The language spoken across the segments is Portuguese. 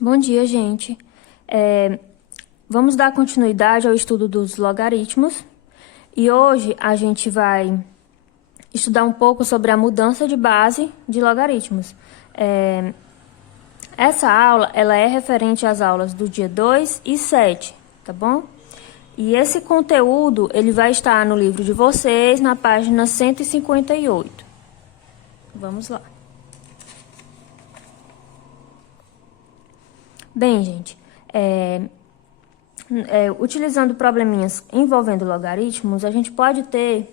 Bom dia, gente. Vamos dar continuidade ao estudo dos logaritmos e hoje a gente vai estudar um pouco sobre a mudança de base de logaritmos. Essa aula ela é referente às aulas do dia 2 e 7, tá bom? E esse conteúdo ele vai estar no livro de vocês, na página 158. Vamos lá. Bem, gente, utilizando probleminhas envolvendo logaritmos, a gente pode ter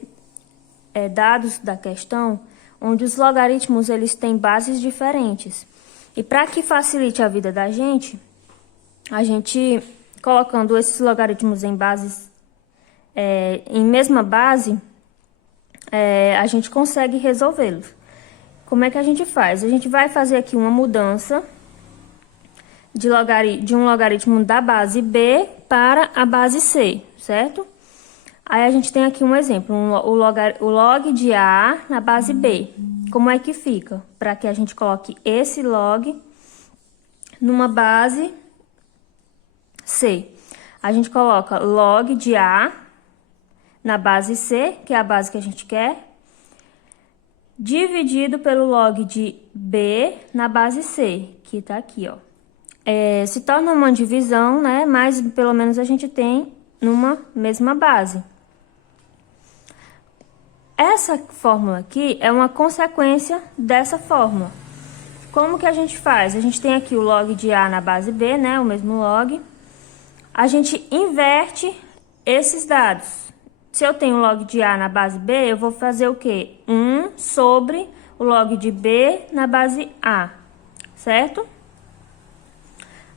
dados da questão onde os logaritmos eles têm bases diferentes. E para que facilite a vida da gente, a gente colocando esses logaritmos em bases, em mesma base, a gente consegue resolvê-los. Como é que a gente faz? A gente vai fazer aqui uma mudança de um logaritmo da base B para a base C, certo? Aí a gente tem aqui um exemplo, o log de A na base B. Como é que fica? Para que a gente coloque esse log numa base C. A gente coloca log de A na base C, que é a base que a gente quer, dividido pelo log de B na base C, que tá aqui, ó. Se torna uma divisão, né? Mas pelo menos a gente tem numa mesma base. Essa fórmula aqui é uma consequência dessa fórmula. Como que a gente faz? A gente tem aqui o log de A na base B, né? O mesmo log. A gente inverte esses dados. Se eu tenho log de A na base B, eu vou fazer o quê? 1 sobre o log de B na base A, certo?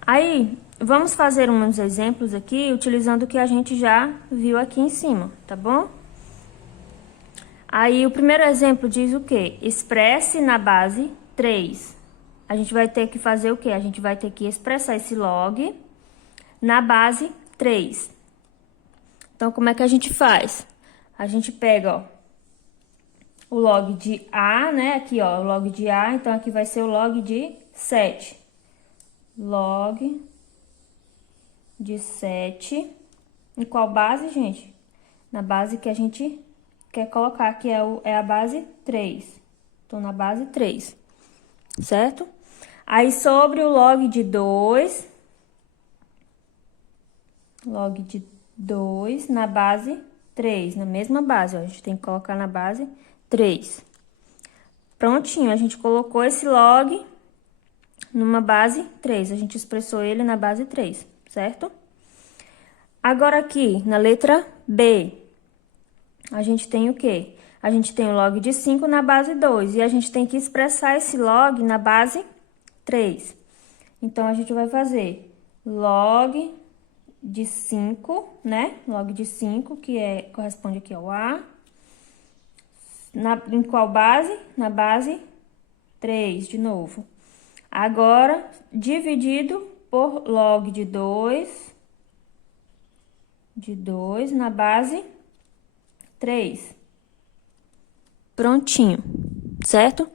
Aí, vamos fazer uns exemplos aqui, utilizando o que a gente já viu aqui em cima, tá bom? Aí, o primeiro exemplo diz o quê? Expresse na base 3. A gente vai ter que fazer o quê? A gente vai ter que expressar esse log na base 3. Então, como é que a gente faz? A gente pega, ó, o log de A, né? Aqui, ó, o log de A, então aqui vai ser o log de 7. Log de 7. Em qual base, gente? Na base que a gente quer colocar, que é a base 3. Então, na base 3, certo? Aí, sobre o log de 2, log de 2 na base 3, na mesma base, ó, a gente tem que colocar na base 3. Prontinho, a gente colocou esse log numa base 3, a gente expressou ele na base 3, certo? Agora aqui, na letra B, a gente tem o quê? A gente tem o log de 5 na base 2 e a gente tem que expressar esse log na base 3. Então, a gente vai fazer log de 5, né? Log de 5, que corresponde aqui ao A. Em qual base? Na base 3, de novo. Agora, dividido por log de 2 na base 3. Prontinho, certo?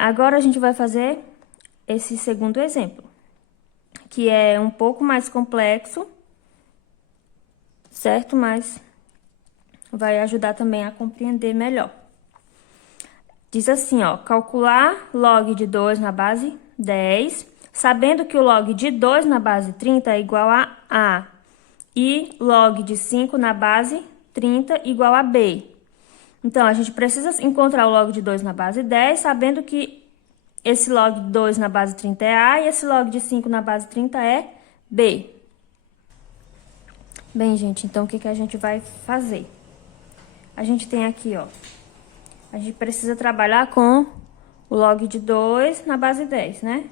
Agora, a gente vai fazer esse segundo exemplo, que é um pouco mais complexo, certo? Mas vai ajudar também a compreender melhor. Diz assim, ó, calcular log de 2 na base 10, sabendo que o log de 2 na base 30 é igual a A, e log de 5 na base 30 igual a B. Então, a gente precisa encontrar o log de 2 na base 10, sabendo que esse log de 2 na base 30 é A e esse log de 5 na base 30 é B. Bem, gente, então o que a gente vai fazer? A gente tem aqui, ó, a gente precisa trabalhar com o log de 2 na base 10, né?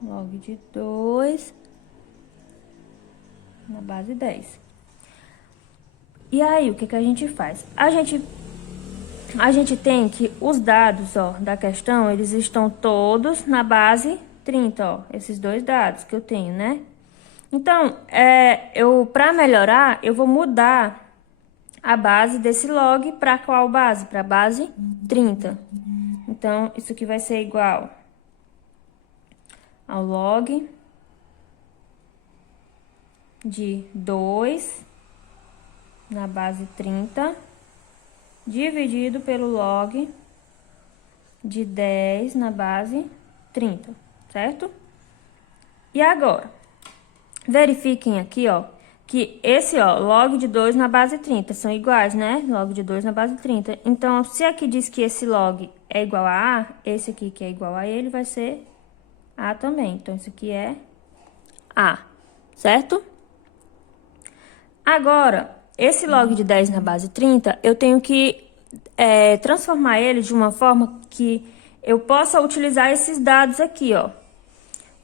Log de 2 na base 10. E aí, o que a gente faz? A gente tem que os dados, ó, da questão, eles estão todos na base 30, ó, esses dois dados que eu tenho, né? Então, para melhorar, eu vou mudar a base desse log para qual base? Para a base 30. Então, isso aqui vai ser igual ao log de 2 na base 30, dividido pelo log de 10 na base 30, certo? E agora, verifiquem aqui, ó, que esse, ó, log de 2 na base 30 são iguais, né? Log de 2 na base 30. Então, se aqui diz que esse log é igual a A, esse aqui que é igual a ele vai ser A também. Então, isso aqui é A, certo? Agora, esse log de 10 na base 30, eu tenho que transformar ele de uma forma que eu possa utilizar esses dados aqui, ó. O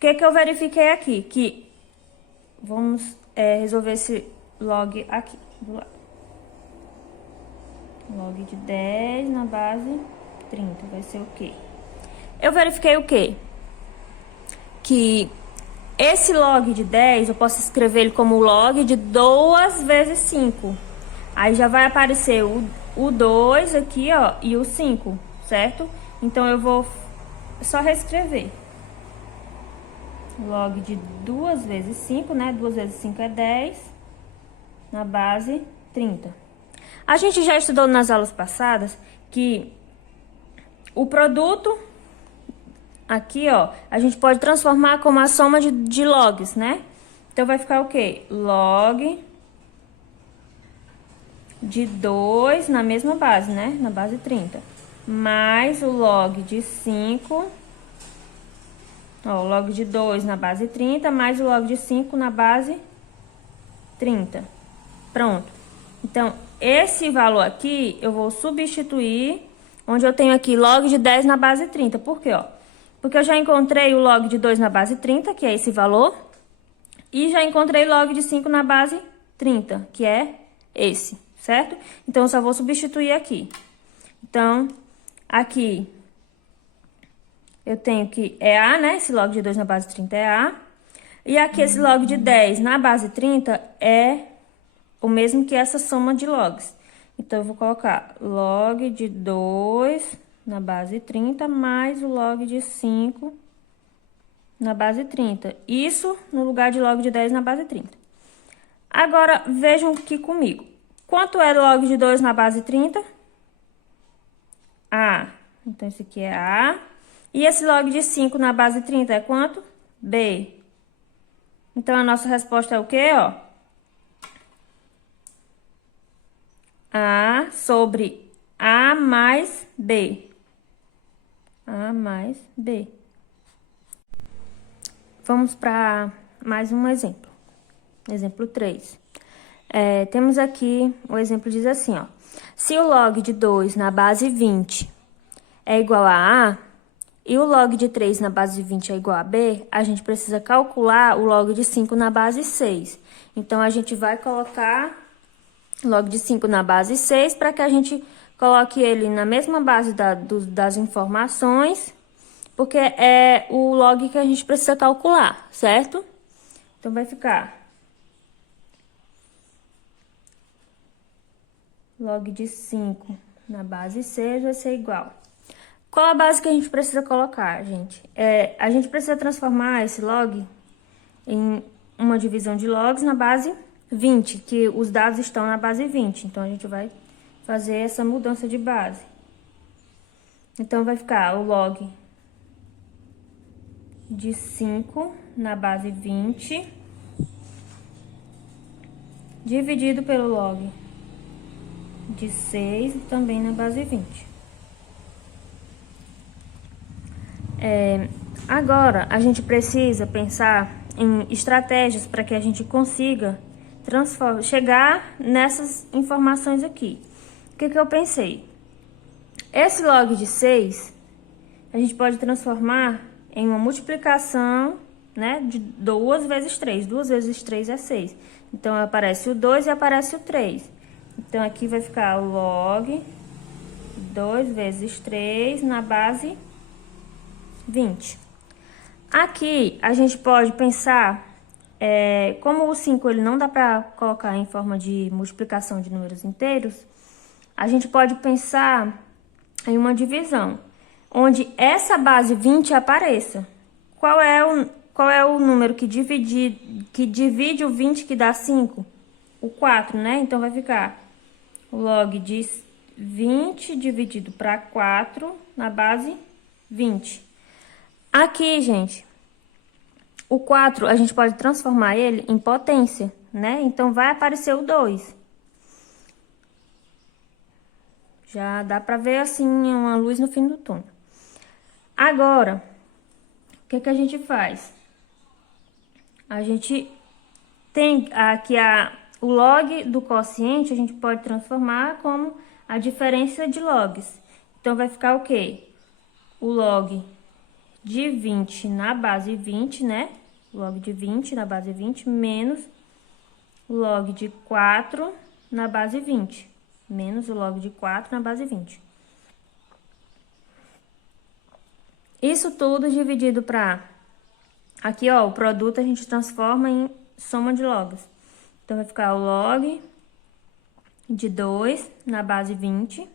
que que eu verifiquei aqui? Que vamos resolver esse log aqui do lado. Log de 10 na base 30 vai ser o quê? Eu verifiquei o quê? Que esse log de 10, eu posso escrever ele como log de 2 vezes 5. Aí já vai aparecer o 2 aqui, ó, e o 5, certo? Então, eu vou só reescrever. Log de 2 vezes 5, né? 2 vezes 5 é 10, na base 30. A gente já estudou nas aulas passadas que o produto, aqui, ó, a gente pode transformar como a soma de logs, né? Então, vai ficar o quê? Log de 2 na mesma base, né? Na base 30. Mais o log de 5. Ó, o log de 2 na base 30, mais o log de 5 na base 30. Pronto. Então, esse valor aqui, eu vou substituir, onde eu tenho aqui log de 10 na base 30. Por quê, ó? Porque eu já encontrei o log de 2 na base 30, que é esse valor, e já encontrei log de 5 na base 30, que é esse, certo? Então, eu só vou substituir aqui. Então, aqui eu tenho que é A, né? Esse log de 2 na base 30 é A. E aqui esse log de 10 na base 30 é o mesmo que essa soma de logs. Então, eu vou colocar log de 2 na base 30 mais o log de 5 na base 30. Isso no lugar de log de 10 na base 30. Agora, vejam aqui comigo. Quanto é log de 2 na base 30? A. Então, esse aqui é A. E esse log de 5 na base 30 é quanto? B. Então, a nossa resposta é o quê, ó? A sobre A mais B. A mais B. Vamos para mais um exemplo. Exemplo 3. Temos aqui, o exemplo diz assim, ó. Se o log de 2 na base 20 é igual a A, e o log de 3 na base 20 é igual a B, a gente precisa calcular o log de 5 na base 6. Então, a gente vai colocar log de 5 na base 6 para que a gente coloque ele na mesma base das informações, porque é o log que a gente precisa calcular, certo? Então, vai ficar log de 5 na base 6 vai ser igual. Qual a base que a gente precisa colocar, gente? A gente precisa transformar esse log em uma divisão de logs na base 20, que os dados estão na base 20. Então, a gente vai fazer essa mudança de base. Então, vai ficar o log de 5 na base 20, dividido pelo log de 6 também na base 20. Agora, a gente precisa pensar em estratégias para que a gente consiga chegar nessas informações aqui. O que eu pensei? Esse log de 6, a gente pode transformar em uma multiplicação, né, de 2 vezes 3. 2 vezes 3 é 6. Então, aparece o 2 e aparece o 3. Então, aqui vai ficar o log 2 vezes 3 na base 20. Aqui, a gente pode pensar, como o 5 ele não dá para colocar em forma de multiplicação de números inteiros, a gente pode pensar em uma divisão, onde essa base 20 apareça. Qual é qual é o número que divide o 20 que dá 5? O 4, né? Então, vai ficar o log de 20 dividido para 4 na base 20. Aqui, gente, o 4, a gente pode transformar ele em potência, né? Então, vai aparecer o 2. Já dá pra ver, assim, uma luz no fim do túnel. Agora, o que a gente faz? A gente tem aqui o log do quociente, a gente pode transformar como a diferença de logs. Então, vai ficar o quê? O log de 20 na base 20, né? O log de 20 na base 20 menos o log de 4 na base 20. Menos o log de 4 na base 20. Isso tudo dividido para... Aqui, ó, o produto a gente transforma em soma de logs. Então, vai ficar o log de 2 na base 20,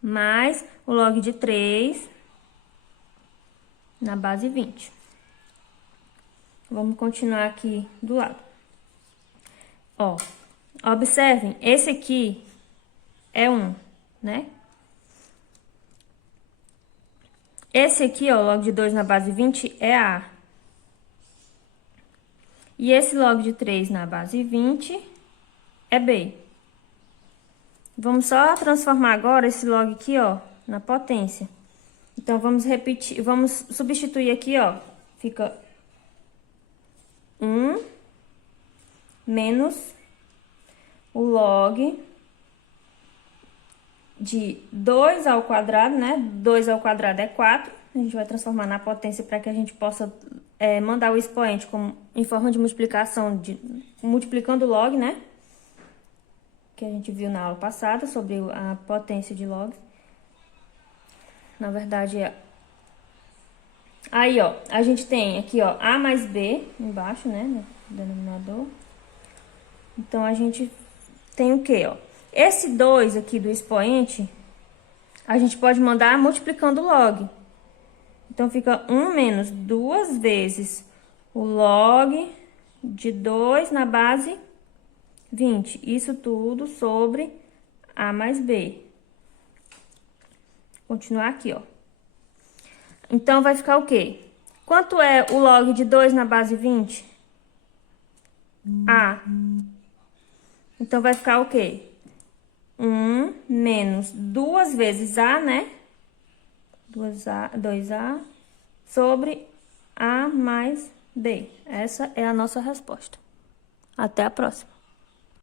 mais o log de 3 na base 20. Vamos continuar aqui do lado. Ó, observem, esse aqui é 1, né? Esse aqui, ó, log de 2 na base 20 é A. E esse log de 3 na base 20 é B. Vamos só transformar agora esse log aqui, ó, na potência. Então, vamos repetir, vamos substituir aqui, ó, fica 1 menos o log de 2 ao quadrado, né? 2 ao quadrado é 4. A gente vai transformar na potência para que a gente possa mandar o expoente em forma de multiplicação, multiplicando o log, né? Que a gente viu na aula passada sobre a potência de log. Na verdade, aí, ó, a gente tem aqui, ó, A mais B embaixo, né? No denominador. Então, a gente tem o quê, ó? Esse 2 aqui do expoente, a gente pode mandar multiplicando o log. Então, fica 1 menos 2 vezes o log de 2 na base 20. Isso tudo sobre A mais B. Vou continuar aqui, ó. Então, vai ficar o quê? Quanto é o log de 2 na base 20? A. Então, vai ficar o quê? 1 menos 2 vezes A, né? 2A sobre A mais B. Essa é a nossa resposta. Até a próxima.